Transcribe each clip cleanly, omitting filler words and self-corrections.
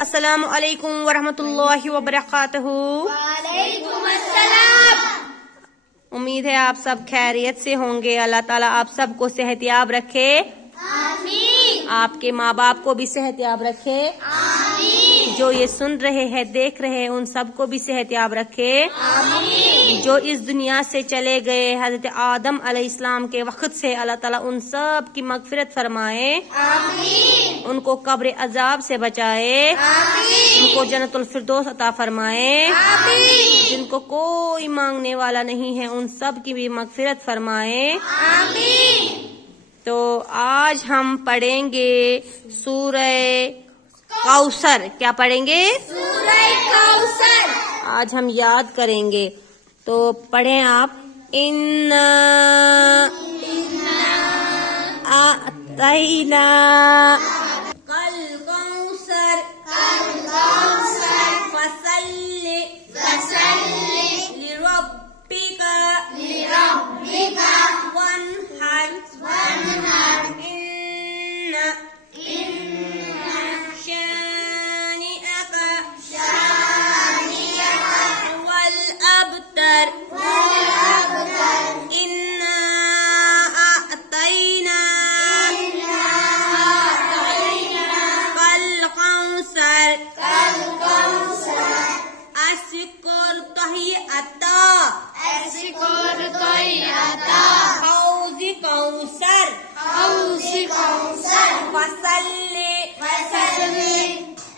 अस्सलामु अलैकुम वरहमतुल्लाहि वबरकातुहू। वालेकुम अस्सलाम। उम्मीद है आप सब खैरियत से होंगे। अल्लाह ताला आप सबको सेहतयाब रखे, आमीन। आपके माँ बाप को भी सेहतयाब रखे, आमीन। जो ये सुन रहे हैं देख रहे हैं उन सबको भी सेहतयाब रखे, आमीन। जो इस दुनिया से चले गए हजरत आदम अलैहिस्सलाम के वक्त से अल्लाह ताला उन सब की मगफिरत फरमाए, आमीन। उनको कब्र अजाब से बचाए, आमीन। उनको जन्नतुल फिरदौस अता फरमाए, आमीन। जिनको कोई मांगने वाला नहीं है उन सब की भी मगफिरत फरमाए, आमीन। तो आज हम पढ़ेंगे सूरह कौसर। क्या पढ़ेंगे? सूरह कौसर। आज हम याद करेंगे, तो पढ़ें आप। इन्ना आतैना कल कौसर फसल्लि लिरब्बिका वन्हर इन्ना शानिअका वल अबतर इन्ना आतैना कल कौसर अश्कुर तहियता हौज़ि कौसर फसल्लि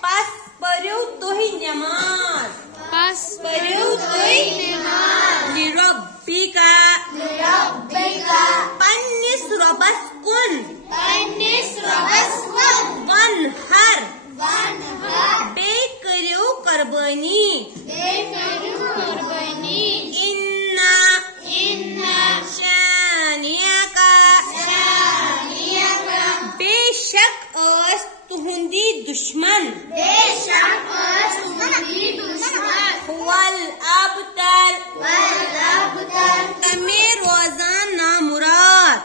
पस पढ़ो तो ही नमाज लिरब्बिका पन्निस रबस कुन वन्हर बेकरो कुर्बानी इन्ना शानिअका बेशक अस तुहुंदी दुश्मन वल अबतर तमे रोजाना मुराद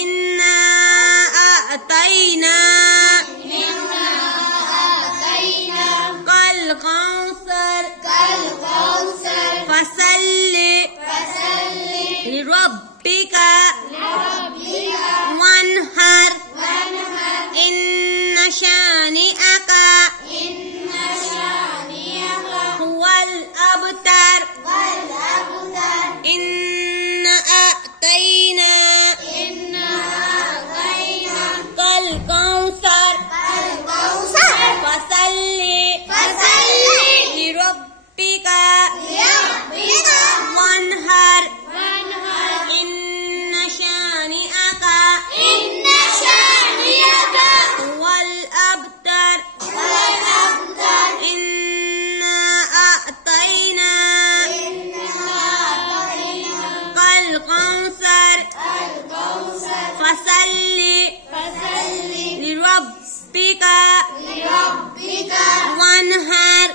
इन्ना आतैना कल कौसर फसल्लि लिरब्बिका वन्हर इन्ना शानिअका हुवल अबतर इन्ना आतैना कल कौसर फसल्लि लिरब्बिका वन्हर इन्ना शानिअका हुवल अबतर इन्ना आतैना कल कौसर फसल्लि लिरब्बिका वन्हर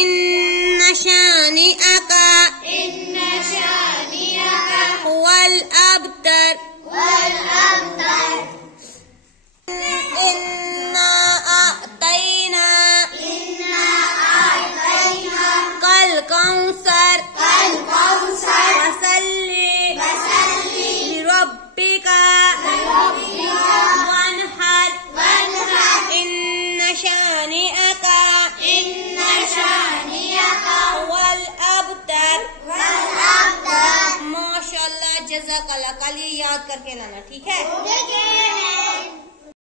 इन्ना शानिअका हुवल अबतर इन्ना आतैना कल कौसर फसल्लि लिरब्बिका वन्हर इन्ना शानिअका हुवल अबतर। माशाअल्लाह, जज़ाकल्लाह। कल ये याद करके लाना, ठीक है?